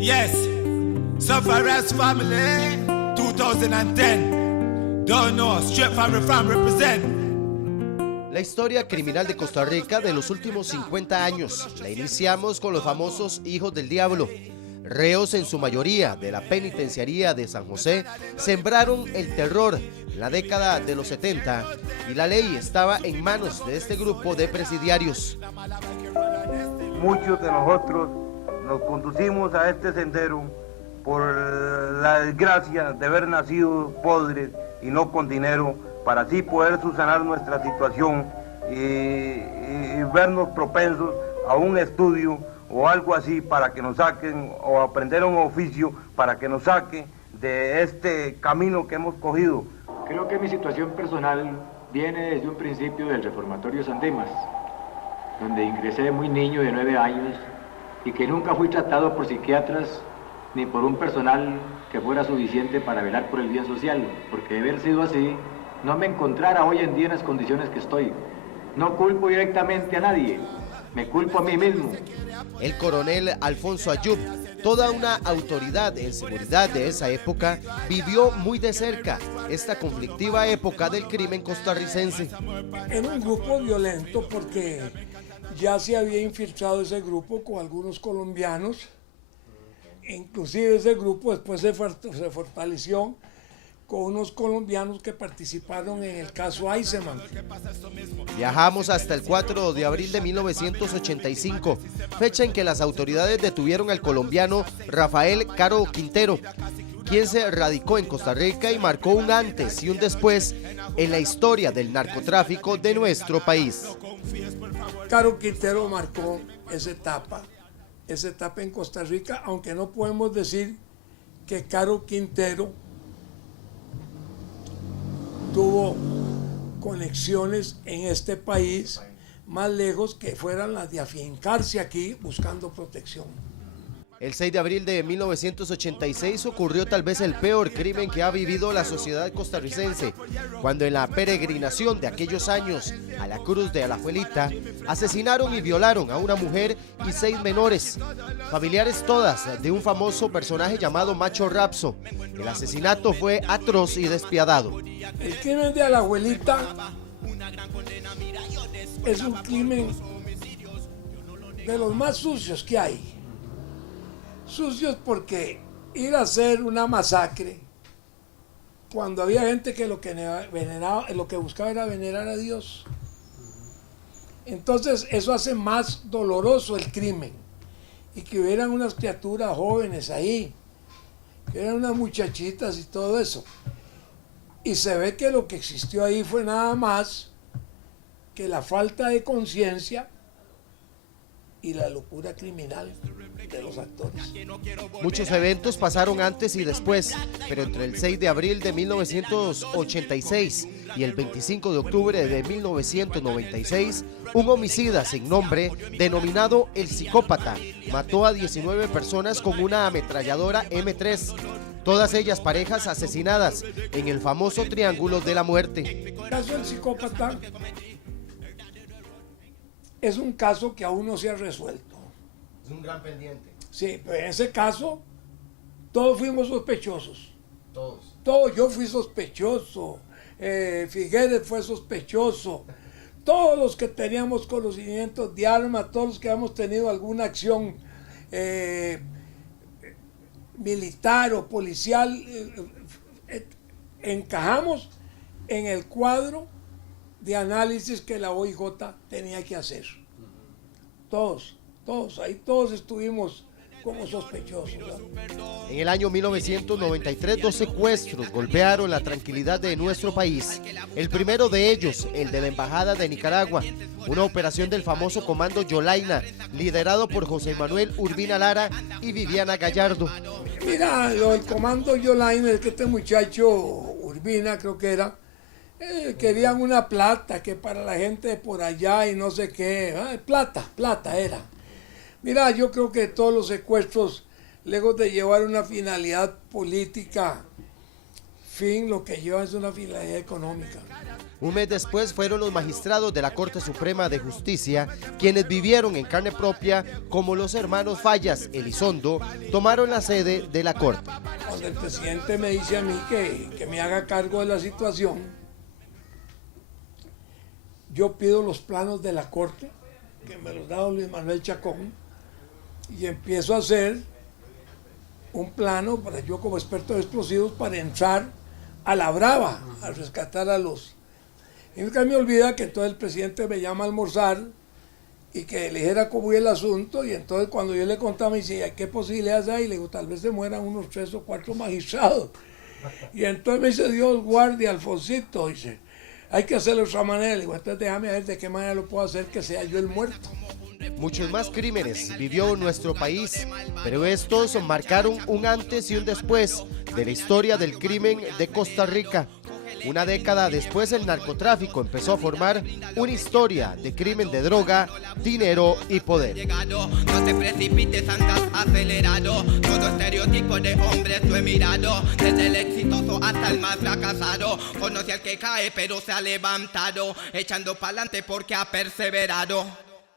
Yes, Sufferers Family, 2010. Don't know, Straight Family Farm represent. La historia criminal de Costa Rica de los últimos 50 años la iniciamos con los famosos Hijos del Diablo. Reos en su mayoría de la penitenciaría de San José sembraron el terror en la década de los 70 y la ley estaba en manos de este grupo de presidiarios. Muchos de nosotros nos conducimos a este sendero por la desgracia de haber nacido pobres y no con dinero, para así poder subsanar nuestra situación y vernos propensos a un estudio o algo así para que nos saquen, o aprender un oficio para que nos saque de este camino que hemos cogido. Creo que mi situación personal viene desde un principio del reformatorio San Dimas, donde ingresé muy niño de 9 años y que nunca fui tratado por psiquiatras ni por un personal que fuera suficiente para velar por el bien social, porque de haber sido así, no me encontrara hoy en día en las condiciones que estoy. No culpo directamente a nadie, me culpo a mí mismo. El coronel Alfonso Ayub, toda una autoridad en seguridad de esa época, vivió muy de cerca esta conflictiva época del crimen costarricense. Era un grupo violento porque ya se había infiltrado ese grupo con algunos colombianos. Inclusive ese grupo después se fortaleció con unos colombianos que participaron en el caso Eisenman. Viajamos hasta el 4 de abril de 1985, fecha en que las autoridades detuvieron al colombiano Rafael Caro Quintero, quien se radicó en Costa Rica y marcó un antes y un después en la historia del narcotráfico de nuestro país. Caro Quintero marcó esa etapa en Costa Rica, aunque no podemos decir que Caro Quintero tuvo conexiones en este país más lejos que fueran las de afincarse aquí buscando protección. El 6 de abril de 1986 ocurrió tal vez el peor crimen que ha vivido la sociedad costarricense, cuando en la peregrinación de aquellos años a la Cruz de Alajuelita asesinaron y violaron a una mujer y 6 menores, familiares todas de un famoso personaje llamado Macho Rapso. El asesinato fue atroz y despiadado. El crimen de Alajuelita es un crimen de los más sucios que hay. Sucios porque ir a hacer una masacre cuando había gente que lo que buscaba era venerar a Dios. Entonces eso hace más doloroso el crimen, y que hubieran unas criaturas jóvenes ahí, que eran unas muchachitas y todo eso, y se ve que lo que existió ahí fue nada más que la falta de conciencia y la locura criminal de los actores. Muchos eventos pasaron antes y después, pero entre el 6 de abril de 1986 y el 25 de octubre de 1996, un homicida sin nombre, denominado El Psicópata, mató a 19 personas con una ametralladora M3, todas ellas parejas asesinadas en el famoso Triángulo de la Muerte. El caso del Psicópata es un caso que aún no se ha resuelto. Es un gran pendiente. Sí, pero en ese caso todos fuimos sospechosos. Todos. Yo fui sospechoso, Figueres fue sospechoso, todos los que teníamos conocimientos de armas, todos los que hemos tenido alguna acción militar o policial, encajamos en el cuadro de análisis que la OIJ tenía que hacer. Todos, ahí todos estuvimos como sospechosos, ¿no? En el año 1993, 2 secuestros golpearon la tranquilidad de nuestro país. El primero de ellos, el de la Embajada de Nicaragua, una operación del famoso Comando Yolaina, liderado por José Manuel Urbina Lara y Viviana Gallardo. Mira, lo del Comando Yolaina es que este muchacho Urbina, creo que era, querían una plata que para la gente de por allá y no sé qué, plata era. Mira, yo creo que todos los secuestros, lejos de llevar una finalidad política fin lo que lleva es una finalidad económica. Un mes después fueron los magistrados de la Corte Suprema de Justicia quienes vivieron en carne propia cómo los hermanos Fallas Elizondo tomaron la sede de la Corte. Cuando el presidente me dice a mí que me haga cargo de la situación, yo pido los planos de la Corte, que me los da don Luis Manuel Chacón, y empiezo a hacer un plano para yo como experto de explosivos para entrar a la brava, a rescatar a los... Y nunca me olvida que entonces el presidente me llama a almorzar y que le dijera cómo iba el asunto, y entonces cuando yo le contaba me dice, ¿qué posibilidades hay? Y le digo, tal vez se mueran unos 3 o 4 magistrados. Y entonces me dice, Dios guarde a Alfonsito, dice, hay que hacerlo de otra manera. Le digo, entonces déjame ver de qué manera lo puedo hacer que sea yo el muerto. Muchos más crímenes vivió nuestro país, pero estos marcaron un antes y un después de la historia del crimen de Costa Rica. Una década después, el narcotráfico empezó a formar una historia de crimen de droga, dinero y poder. No te precipites, andas acelerado. Todo estereotipo de hombres lo he mirado. Desde el exitoso hasta el más fracasado. Conoce al que cae pero se ha levantado. Echando pa'lante porque ha perseverado.